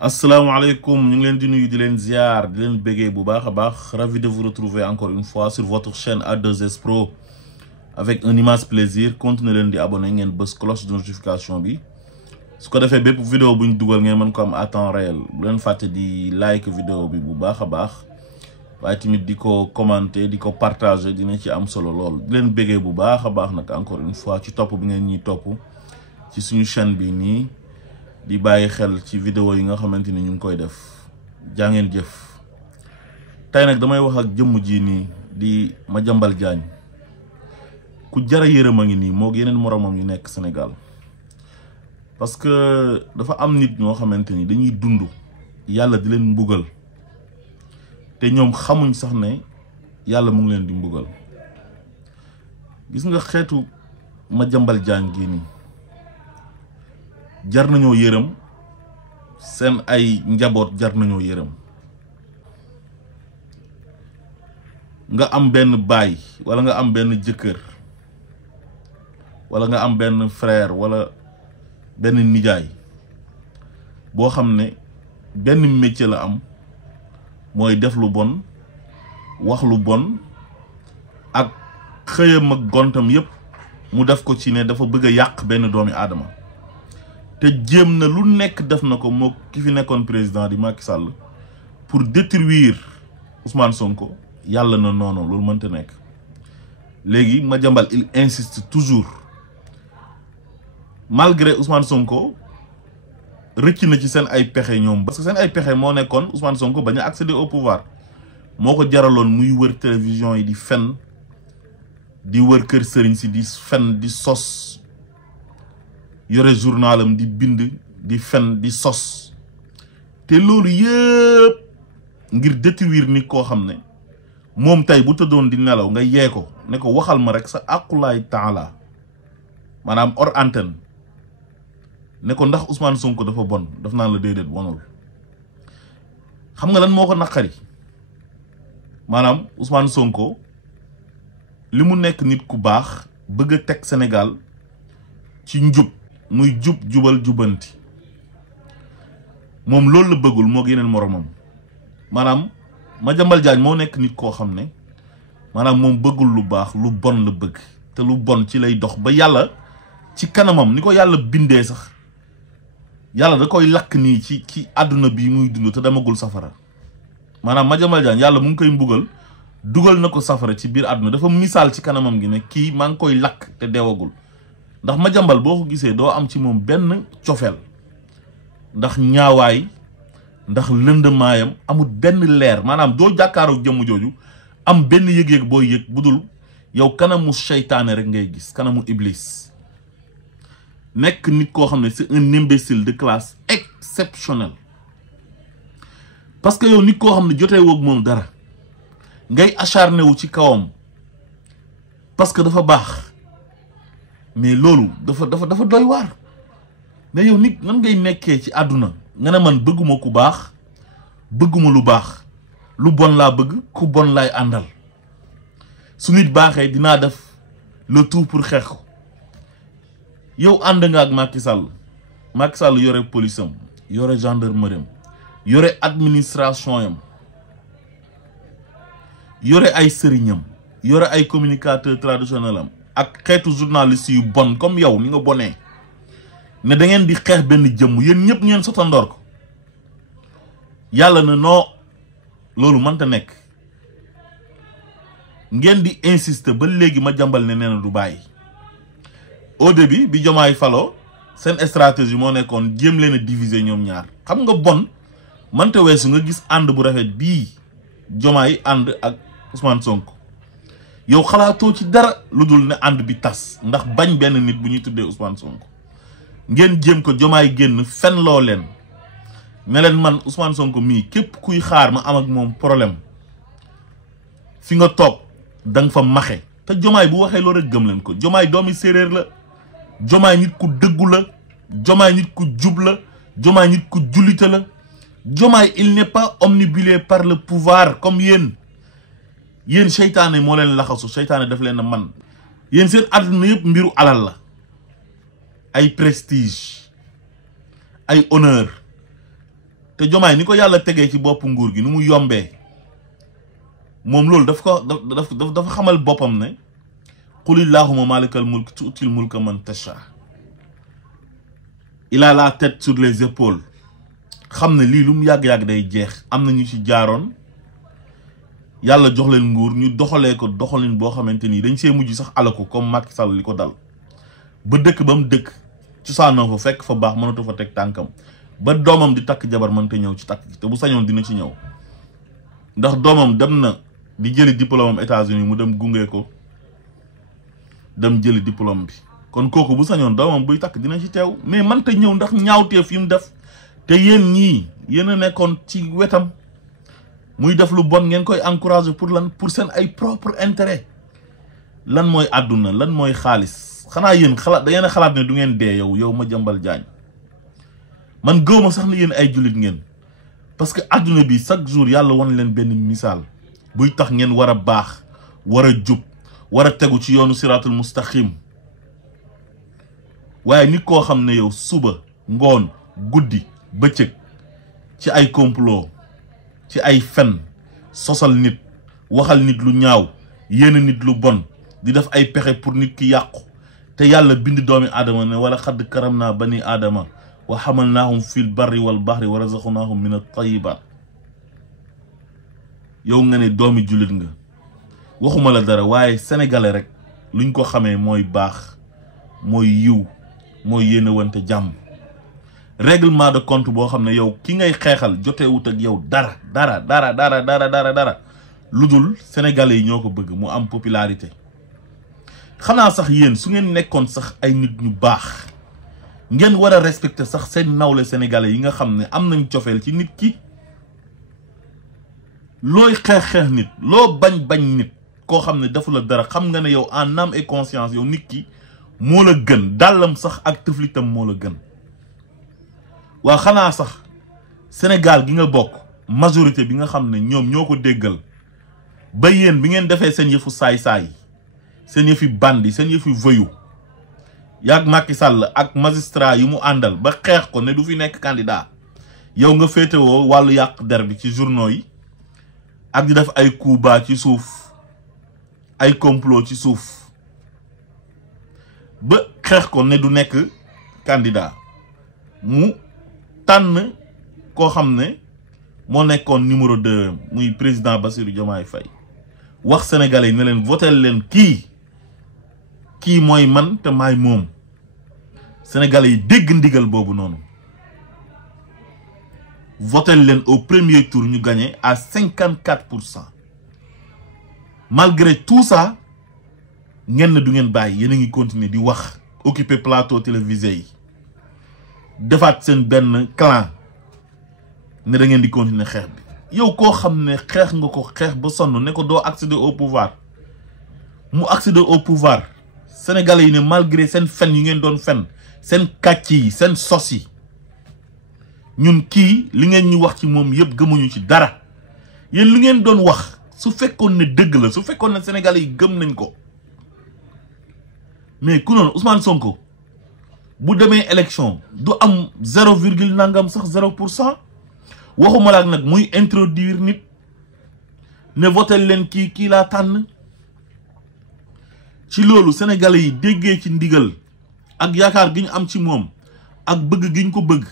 Asalaamaaleykum, ñu ngi leen di nuyu di leen ziar di leen béggee bu baax a baax. Ravi de vous retrouver encore une fois sur votre chaîne A2S Pro avec un immense plaisir. Continuez leen di abonné ngeen bës cloche de notification bi su ko defee bépp vidéo bu ñu dugal ngeen mën ko am à temps réel. Bu leen fàtte di like vidéo bi bu baax a baax waaye tamit di ko commenter di ko partager dina ci am solo lool. Di leen béggee bu baax a baax nag encore une fois ci topp bi ngeen ñuy topp ci suñu chaîne bi nii. di bàyyi xel ci vidéo yi nga xamante ni ñu ngi koy def jàngeen jëf tey nag damay wax ak jëmm ji nii di Madiambal Diagne ku jara yërëm a ngi nii moo yeneen moromam yu nekk Sénégal parce que dafa am nit ñoo xamante ni dañuy dund yàlla di leen mbugal te ñoom xamuñ sax ne yàlla mu ngi leen di mbugal gis nga xeetu Madiambal Diagne gi nii jar nañoo yërëm seen ay njaboot jar nañoo yërëm nga am benn baay wala nga am benn jëkkër wala nga am benn frère wala benn nijaay boo xam ne benn métier la am mooy def lu bon wax lu bon ak xëyam ak gontam yépp mu def ko ci ne dafa bëgg a yàq benn doomi aadama te jéem na lu nekk def na ko moo ki fi nekkoon président di Macky Sall pour détruire Ousmane Sonko yàlla na noonu loolu mënta nekk léegi Madiambal il insiste toujours malgré Ousmane Sonko rëcc na ci seen ay pexe ñoom parce que seen ay pexe moo nekkoon Ousmane Sonko bañ a accéder au pouvoir moo ko jaraloon muy wër télévision yi di fen di wër kër sëriñ si di fen di sos yore journalam di bind di fen di sos te loolu yëpp ngir détruire nit koo xam ne moom tey bu tëddoon di nelaw nga yee ko ne ko waxal ma rek sa aqulaay taala maanaam hors antenne ne ko ndax Ousmane Sonko dafa bon daf naan la déedéet bonul xam nga lan moo ko naqari maanaam Ousmane Sonko li mu nekk nit ku baax bëgg a teg Sénégal ci njub muy jubal jubanti moom loolu la bëggul moo yeneen moromam maanaam Madiambal Diagne moo nekk nit koo xam ne maanaam moom bëggul lu baax lu bon la bëgg te lu bon ci lay dox ba yàlla ci kanamam ni ko yàlla bindee sax yàlla da koy lakk nii ci àdduna bi muy dund te demagul safara maanaam Madiambal Diagne yàlla mu ngi koy mbugal dugal na ko safara ci biir àdduna dafa misaal ci kanamam gi ne kii maa ngi koy lakk te deewagul ndax Madiambal boo ko gisee doo am ci moom benn cofeel ndax ñaawaay ndax lëndëmaayam amul benn leer maanaam doo jàkkaaroo jëmm jooju am benn yëg-yëg booy yëg bu dul yow kanamu seytaane rek ngay gis kanamu iblis nekk nit koo xam ne c'est un imbécile de classe exceptionnelle parce que yow nit koo xam ne jotee woog moom dara ngay acharné wu ci kawam parce que dafa baax mais loolu dafa doy waar mais yow nit nan ngay nekkee ci àdduna nga ne man bëgguma ku baax bëgguma lu baax lu bon laa bëgg ku bon laay àndal su nit baaxee dinaa def le tout pour xeex ko yow ànd nga ak Macky Sall yore police am yore gendarmerie am yore administration yam yore ay sëriñam yore ay communicateur traditionnel am ak xeetu journaliste yu bon comme yow ni nga bonee ne da ngeen di xeex benn jëmm yéen ñëpp ngeen sotandoor ko yàlla na noo loolu mënta nekk ngeen di insister ba léegi Madiambal ne nee na du bàyyi au début bi Diomaye faloo seen stratégie moo nekkoon jéem leen a diviser ñoom ñaar xam nga bon mënta weesu nga gis ànd bu rafet bii Diomaye ànd ak Ousmane Sonko yow xalaatoo ci dara lu dul ne ànd bi tas ndax bañ benn nit bu ñuy tuddee Ousmane Sonko ngeen jéem ko Diomaye génn fen loo leen ne leen man Ousmane Sonko mii képp kuy xaar ma am ak moom problème fi nga toog da nga fa maxe te Diomaye bu waxee loolu rek gëm leen ko Diomaye doomi séeréer la Diomaye nit ku dëggu la Diomaye nit ku jub la Diomaye nit ku jullite la Diomaye il n'est pas omnibulé par le pouvoir comme yéen seytaane moo leen laxasu seytaane daf leen a man yéen seen àdduna yëpp mbiru alal la ay prestige ay honneur te Diomaye ni ko yàlla tegee ci bopp nguur gi ni mu yombee moom loolu dafa xamal boppam ne qulillahumma malikal mulk tuutil mulka man tasha. Il a la tête sur les épaules xam ne lii lu mu yàgg-yàgg day jeex. am na ñu ci jaaroon yàlla jox leen nguur ñu doxalee ko doxalin boo xamante ni dañ see mujj sax alako comme Macky Sall li ko dal ba dëkk ba mu dëkk cosaanoo fa fekk fa baax mënatu fa teg tànkam ba doomam di takk jabar mënta ñëw ci takk te bu sañoon dina ci ñëw ndax doomam dem na di jëli diplôme am États-Unis mu dem gunge ko dem jëli diplôme bi kon kooku bu sañoon doomam buy takk dina ci teew mais mënta ñëw ndax ñaawteef yi mu def te yéen ñii yéen a nekkoon ci wetam muy def lu bon ngeen koy encourager pour lan pour seen ay propre intérêt. lan mooy àdduna lan mooy xaalis xanaa yéen xalaat da ngeen a xalaat ne du ngeen dee yow Madiambal Diagne man gëwma sax ne yéen ay jullit ngeen parce que àdduna bi chaque jour yàlla wan leen benn misaal buy tax ngeen war a baax war a jub war a tegu ci yoonu siraatul mustaqim waaye nit koo xam ne yow suba ngoon guddi bëccëg ci ay complot ci ay fen sosal nit waxal nit lu ñaaw yéene nit lu bon di def ay pexe pour nit ki yàqu te yàlla bind doomi aadama ne wala xadd karam naa bani aadama wa xamalnaahum fil barri wal bahri wa razaqnaahum min at-tayyibaat yow nga ne doomi jullit nga waxuma la dara waaye sénégalais rek luñ ko xamee mooy baax mooy yiw mooy yéene wante jàmm règlement de compte boo xam ne yow ki ngay xeexal jotewut ak yow dara lu dul sénégalais yi ñoo ko bëgg mu am popularité. xanaa sax yéen su ngeen nekkoon sax ay nit ñu baax ngeen war a respecter sax seen nawle sénégalais yi nga xam ne am nañ cofeel ci nit ki looy xeex nit loo bañ nit koo xam ne defu la dara xam nga ne yow en âme et conscience yow nit ki moo la gën dàllam sax ak tëflitam moo la gën. waa xanaa sax Sénégal gi nga bokk majorité bi nga xam ne ñoom ñoo ko déggal ba yéen bi ngeen defee seen yëfu saay-saay seen yëfi bandi seen yëfi voyou yaag Macky Sall ak magistrat yi mu àndal ba xeex ko ne du fi nekk candidat yow nga féetewoo wàllu yàq der bi ci journaux yi ak di def ay coup bas ci suuf ay complot ci suuf ba xeex ko ne du nekk candidat mu tànn koo xam ne moo nekkoon numéro 2 muy président Bassirou Diomaye Faye wax sénégalais yi ne leen votel leen kii mooy man te maay moom sénégalais yi dégg ndigal boobu noonu votel leen au premier tour ñu gagné à 54%. malgré tout ça ngeen ne du ngeen bàyyi yéen a ngi continuer di wax occuper plateau télévisé yi defaat seen benn clan ne da ngeen di continuer xeex bi yow koo xam ne xeex nga ko xeex ba sonn ne ko doo accéder au pouvoir mu accéder au pouvoir sénégalais yi ne malgré seen fen yi ngeen doon fen seen kàcc yi seen sos yi ñun kii li ngeen ñu wax ci moom yëpp gëmuñu ci dara yéen li ngeen doon wax su fekkoon ne dëgg la su fekkoon ne sénégalais yi gëm nañ ko mais ku noonu Ousmane Sonko bu demee élection du am 0 virgule nangam sax 0%. waxuma la nag muy introduire nit ne votel leen kii laa tànn ci loolu sénégalais yi déggee ci ndigal ak yaakaar gi ñu am ci moom ak bëgg gi ñu ko bëgg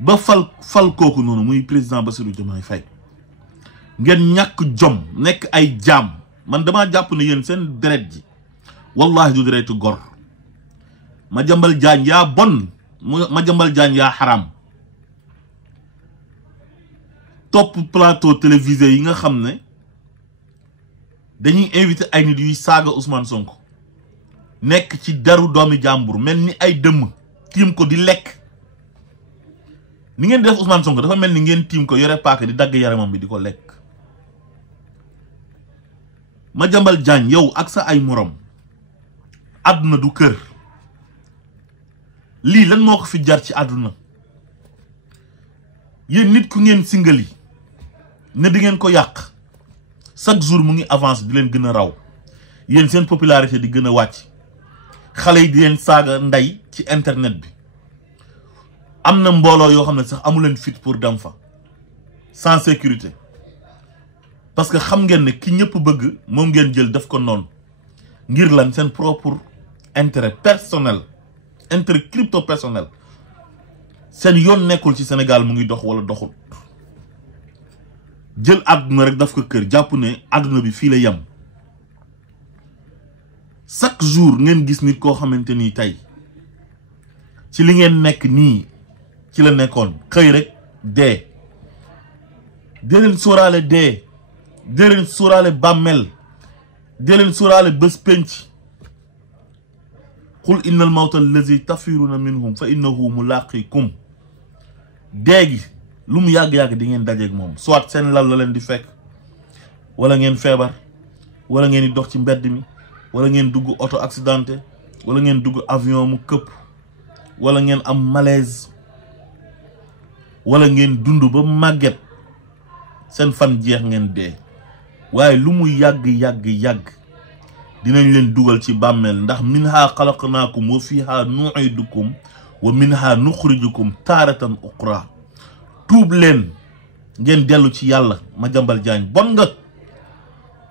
ba fal kooku noonu muy président Bassirou Diomaye Faye ngeen ñàkk jom nekk ay jaam man damaa jàpp ne yéen seen deret ji wallahi du deretu gor Madiambal Diagne yaa bon Madiambal Diagne yaa xaram topp plateau télévisé yi nga xam ne dañuy invité ay nit yuy saaga Ousmane Sonko nekk ci daru doomi jàmbur mel ni ay dëmm tiim ko di lekk ni ngeen di def Ousmane Sonko dafa mel ni ngeen tiim ko yore paaka di dagg yaramam bi di ko lekk. Madiambal Diagne yow ak sa ay morom àdduna du kër lii lan moo ko fi jar ci àdduna yéen nit ku ngeen singali ne di ngeen ko yàq chaque jour mu ngi avance di leen gën a raw yéen seen popularité di gën a wàcc xale yi di leen saaga ndey ci internet bi am na mbooloo yoo xam ne sax amu leen fit pour dem fa sans sécurité parce que xam ngeen ne ki ñëpp bëgg moom ngeen jël def ko noonu ngir lan seen propre intérêt personnel intérêt crypto personnel seen yoon nekkul ci Sénégal mu ngi dox wala doxul jël àdduna rek daf ko kër jàpp ne àdduna bi fii la yem chaque jour ngeen gis nit koo xamante ni tey ci li ngeen nekk nii ci la nekkoon xëy rek dee leen sóoraale dee leen sóoraale bàmmel leen sóoraale bés penc qul innal mawta allazi tafiruna minhum fa innahu mulaqikum dee gi lu mu yàgg-yàgg di ngeen dajeeg moom soit seen lal la leen di fekk wala ngeen feebar wala ngeen di dox ci mbedd mi wala ngeen dugg auto accidenté wala ngeen dugg avion mu këpp wala ngeen am malaise wala ngeen dund ba màgget seen fan jeex ngeen dee waaye lu mu yàgg dinañ leen dugal ci bàmmeel ndax minha xalaqnaakum wa fiha nu'idukum wa minha nuxrijukum taaratan uxra tuub leen ngeen dellu ci yàlla Madiambal Diagne bon nga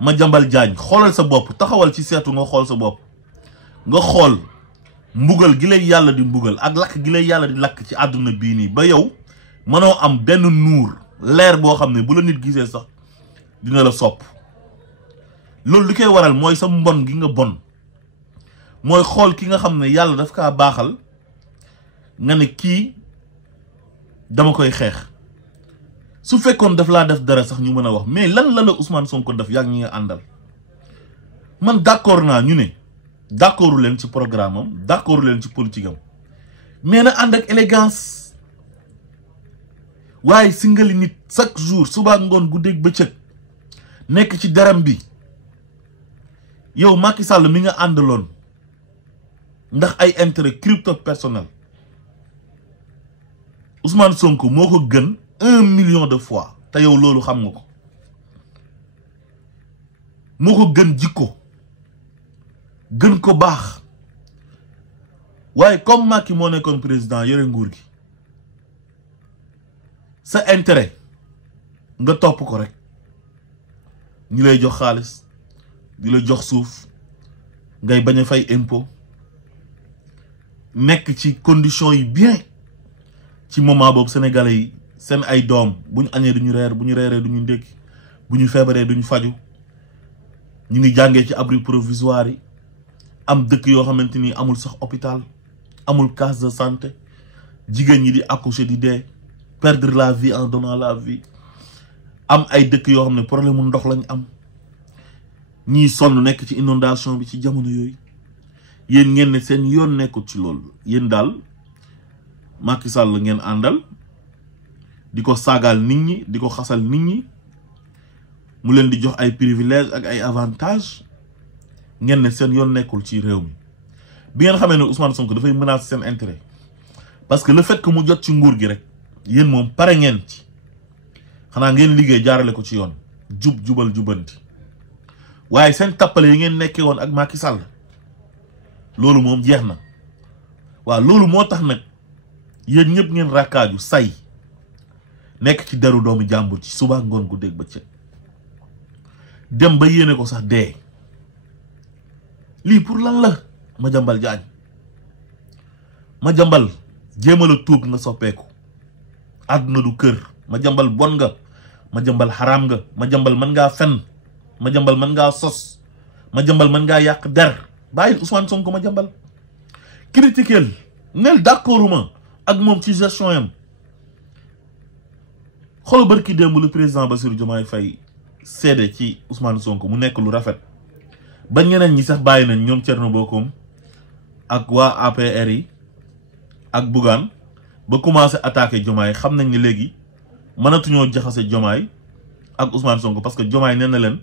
Madiambal Diagne xoolal sa bopp taxawal ci seetu nga xool sa bopp nga xool mbugal gi lay yàlla di mbugal ak lakk gi lay yàlla di lakk ci àdduna bii nii ba yow mënoo am benn nuur leer boo xam ne bu la nit gisee sax dina la sopp loolu li koy waral mooy sa mbon gi nga bon mooy xool ki nga xam ne yàlla daf kaa baaxal nga ne kii dama koy xeex su fekkoon daf laa def dara sax ñu mën a wax mais lan la Ousmane Sonko def yaa ngi ñi nga àndal man d'accord naa ñu ne d'accordu leen ci programme am d'accordu leen ci politique am mais na ànd ak élégance waaye singali nit chaque jour suba ngoon guddeeg bëccëg nekk ci daram bi yow Macky Sall mi nga àndaloon ndax ay intérêt crypto personnel Ousmane Sonko moo ko gën 1 million de fois te yow loolu xam nga ko moo ko gën jikko gën ko baax waaye comme Macky moo nekkoon président yore nguur gi sa intérêt nga topp ko rek ñi lay jox xaalis di la jox suuf ngay bañ a fay impôt nekk ci condition yi bien ci moment boobu sénégalais yi seen ay doom bu ñu añee duñu reer bu ñu reeree duñu ndékki bu ñu feebaree duñu faju ñu ngi jàngee ci abri provisoire yi am dëkk yoo xamante ni amul sax hôpital amul case de santé jigéen ñi di accoucher di dee perdre la vie en donnant la vie am ay dëkk yoo xam ne problème mu ndox lañ am ñii sonn nekk ci inondation bi ci jamono yooyu yéen ngeen ne seen yoon nekkul ci loolu yéen daal Macky Sall ngeen àndal di ko saagaal nit ñi di ko xasal nit ñi mu leen di jox ay privilèges ak ay avantages ngeen ne seen yoon nekkul ci réew mi bi ngeen xamee ne Ousmane Sonko dafay menacer seen intérêt parce que le fait que mu jot ci nguur gi rek yéen moom pare ngeen ci xanaa ngeen liggéey jaarale ko ci yoon jubal jubanti waaye seen tappale yi ngeen nekkee woon ak Macky Sall loolu moom jeex na waaw loolu moo tax nag yéen ñëpp ngeen rakkaaju say nekk ci deru doomu jàmbur ci suba ngoon gu dégg ba cëg dem ba yéene ko sax dee lii pour lan la Madiambal Diagne Madiambal jéemal a tuub nga soppeeku àdduna du kër Madiambal bon nga Madiambal xaraam nga Madiambal mën ngaa fen Madiambal mën ngaa sos Madiambal mën ngaa yàq der bàyyil Ousmane Sonko Madiambal critiquel nel d'accorduma ak moom ci gestion yam xool barki démb lu président Bassirou Diomaye Faye seede ci Ousmane Sonko mu nekk lu rafet ba ñeneen ñi sax bàyyi nañ ñoom Thierno Bocoum ak waa APR yi ak Bougane ba commencé attaquer Diomaye xam nañ ne léegi mënatuñoo jaxase Diomaye ak Ousmane Sonko parce que Diomaye nee na leen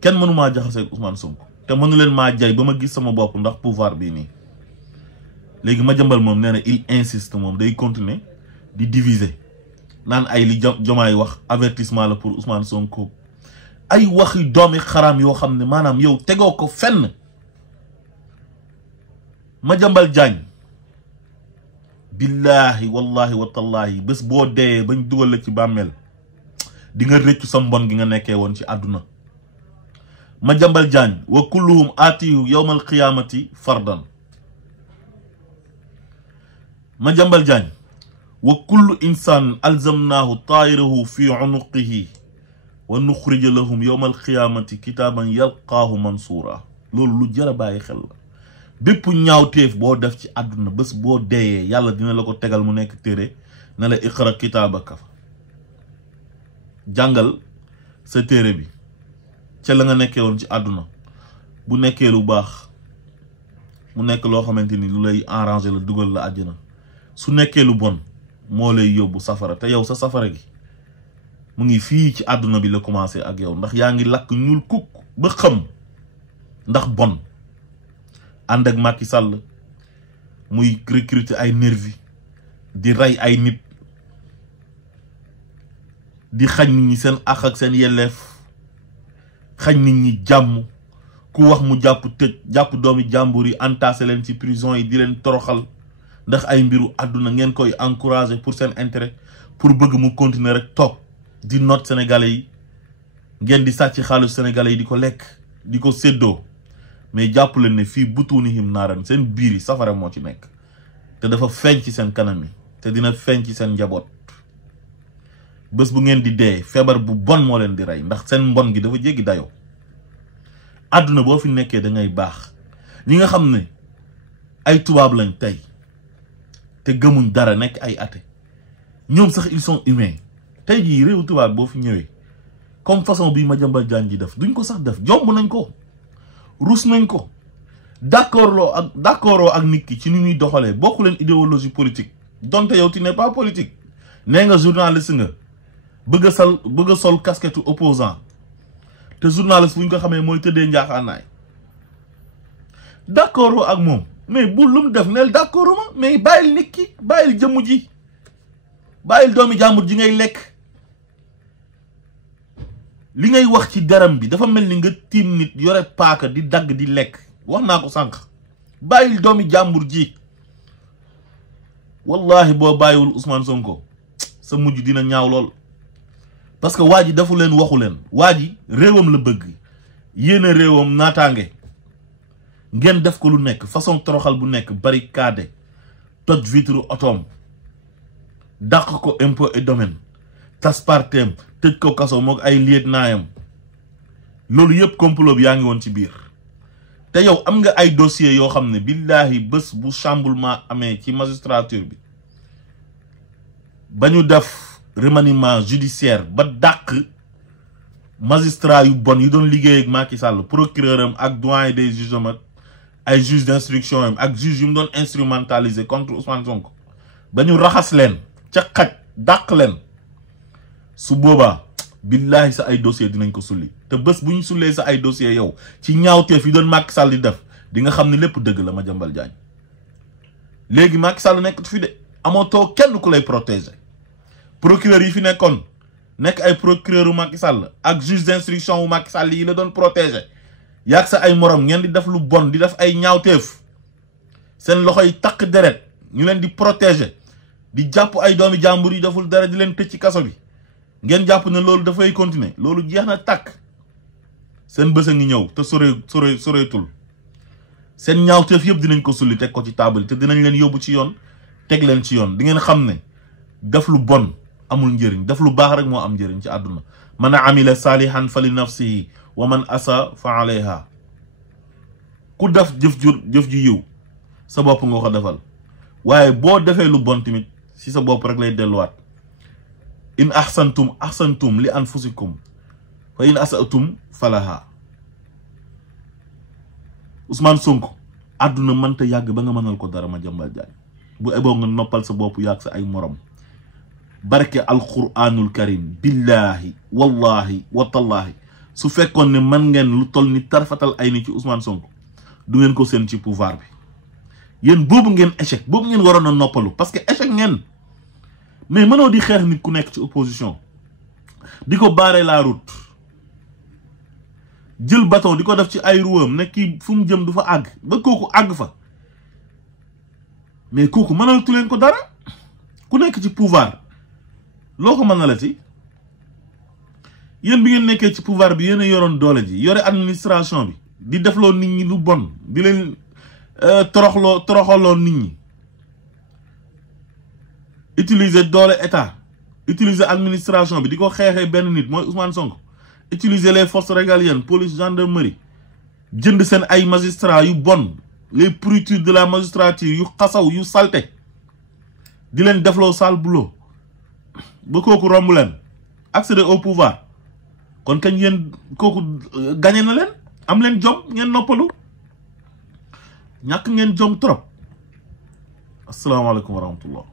kenn mënumaa jaxase ak Ousmane Sonko te mënu leen maa jay ba ma gis sama bopp ndax pouvoir bii nii léegi Madiambal moom nee na il insiste moom day continuer di diviser naan ay li Diomaye wax avertissement la pour Ousmane Sonko ay waxi doomi xaraam yoo xam ne maanaam yow tegoo ko fenn Madiambal Diagne billahi wallahi wa tallahi bés boo dee bañ dugal la ci bàmmeel di nga rëccu sa mbon gi nga nekkee woon ci àdduna. Madiambal Diagne wa kulluhum aatihu yawmal qiyaamati fardan. Madiambal Diagne wa kullu insaan alzamnaahu taayirahu fi unuqihi wa nuxrija lahum yawmal qiyaamati kitaaban yalqaahu mansuura. loolu lu jar a bàyyi xel la. bépp ñaawteef boo def ci àdduna bés boo deeyee yàlla dina la ko tegal mu nekk téere na la iqra kitaabaka jàngal sa téere bi ca la nga nekkee woon ci àdduna. bu nekkee lu baax mu nekk loo xamante ni lu lay arranger la dugal la àjjana. su nekkee lu bon moo lay yóbbu safara te yow sa safara gi mu ngi fii ci àdduna bi la commencé ak yow ndax yaa ngi lakk ñuul kukk ba xam ndax bon. ànd ak Macky Sall muy recruter ay nervi di rey ay nit di xañ nit ñi seen àq ak seen yelleef xañ nit ñi jàmm ku wax mu jàpp tëj jàpp doomi jàmbur yi entassé leen ci prison yi di leen toroxal ndax ay mbiru àdduna ngeen koy encourager pour seen intérêt pour bëgg mu continuer rek toog di noot sénégalais yi ngeen di sàcc xaalis sénégalais yi di ko lekk di ko séddoo. mais jàpp leen ne fii butuunihim naaran seen biir yi safara moo ci nekk te dafa feeñ ci seen kanam yi te dina feeñ ci seen njaboot. bés bu ngeen di dee feebar bu bon moo leen di rey ndax seen mbon gi dafa jéggi dayoo. àdduna boo fi nekkee da ngay baax. ñi nga xam ne ay tubaab lañ tey te gëmuñ dara nekk ay athée ñoom sax ils sont humains. tey jii réewu tubaab boo fi ñëwee comme façon bi Madiambal Diagne ji def duñ ko sax def jomb nañ ko. rus nañ ko d'accord ak nit ki ci ni muy doxalee bokku leen idéologie politique donte yow tu n'es pas politique nee nga journaliste nga bëgg a sol casquette opposant te journaliste bu ñu ko xamee mooy tëddee njaaxaanaay d'accord ak moom mais bu lu mu def neel d'accord ma mais bàyyil nit ki bàyyil jëmm ji bàyyil doomi jàmbur ji ngay lekk. li ngay wax ci daram bi dafa mel ni nga tiim nit yore paaka di dagg di lekk wax naa ko sànq bàyyil doomi jàmbur ji. wallahi boo bàyyiwul Ousmane Sonko sa mujj dina ñaaw lool parce que waa ji defu leen waxu leen waa ji réewam la bëgg yéene réewam naataange ngeen def ko lu nekk façon toroxal bu nekk barricade toj vitre otoom dàq ko impôt et domaine tas parteem tëj ko kaso moog ay liet naayam loolu yëpp complot bi yaa ngi woon ci biir te yow am nga ay dossiers yoo xam ne billahi bés bu chamboulement amee ci magistrature bi ba ñu def remaniement judiciaire ba dàq magistrat yu bon yu doon liggéey ak Macky Sall procureur am ak doyen des juges am ay juge d'instruction am ak juge yu mu doon instrumentaliser contre Ousmane Sonko ba ñu raxas leen ca xaj dàq leen su boobaa billahi sa ay dossier dinañ ko sulli te bés bu ñu sullee sa ay dossier yow ci ñaawteef yi doon Macky Sall di def di nga xam ne lépp dëgg la Madiambal Diagne léegi Macky Sall nekkatu fi de amatoo kenn ku lay protéger procureur yi fi nekkoon nekk ay procureur u Macky Sall ak juge d'instruction wu Macky Sall yi la doon protéger yaag sa ay morom ngeen di def lu bon di def ay ñaawteef seen loxo yi takk deret ñu leen di protéger di jàpp ay doomi jàmbur yi deful dara di leen tëj ci kaso bi ngeen jàpp ne loolu dafay continuer loolu jeex na tàkk seen bés a ngi ñëw te soreetul seen ñaawteef yëpp dinañ ko sulli teg ko ci table te dinañ leen yóbbu ci yoon teg leen ci yoon di ngeen xam ne def lu bon amul njëriñ def lu baax rek moo am njëriñ ci àdduna man amila salihan fa li nafsihi wa man asa fa alayha ku def jëf ju yiw sa bopp nga ko defal waaye boo defee lu bon tamit si sa bopp rek lay delluwaat in ahsantum li anfusikum fa in asatum falaha. Ousmane Sonko àdduna mënta yàgg ba nga mënal ko dara Madiambal Diagne bu eboo nga noppal sa bopp yàgg sa ay morom barke alquranul karim billahi wallahi watallahi su fekkoon ne man ngeen lu toll ni tarfatal ay ni ci Ousmane Sonko du ngeen ko seen ci pouvoir bi yéen boobu ngeen échec boobu ngeen waroon a noppalu parce que échec ngeen mais mënoo di xeex nit ku nekk ci opposition di ko barrer la route jël bâton di ko def ci ay rouam ne kii fu mu jëm du fa àgg ba kooku àgg fa mais kooku mënalatu leen ko dara. ku nekk ci pouvoir loo ko mënalati yéen bi ngeen nekkee ci pouvoir bi yéen a yoroon doole ji yore administration bi di defloo nit ñi lu bon di leen toroxaloo nit ñi utiliser doole état utiliser administration bi di ko xeexee benn nit mooy Ousmane Sonko utiliser les forces régaliennes police gendarmerie jënd seen ay magistrats yu bon les pourritures de la magistrature yu xasaw yu salte di leen defloo sale boulot ba kooku romb leen accéder au pouvoir kon kañ yéen kooku gagné na leen am leen jom ngeen noppalu ñàkk ngeen jom trop asalaamaaleykum wa rahmatullah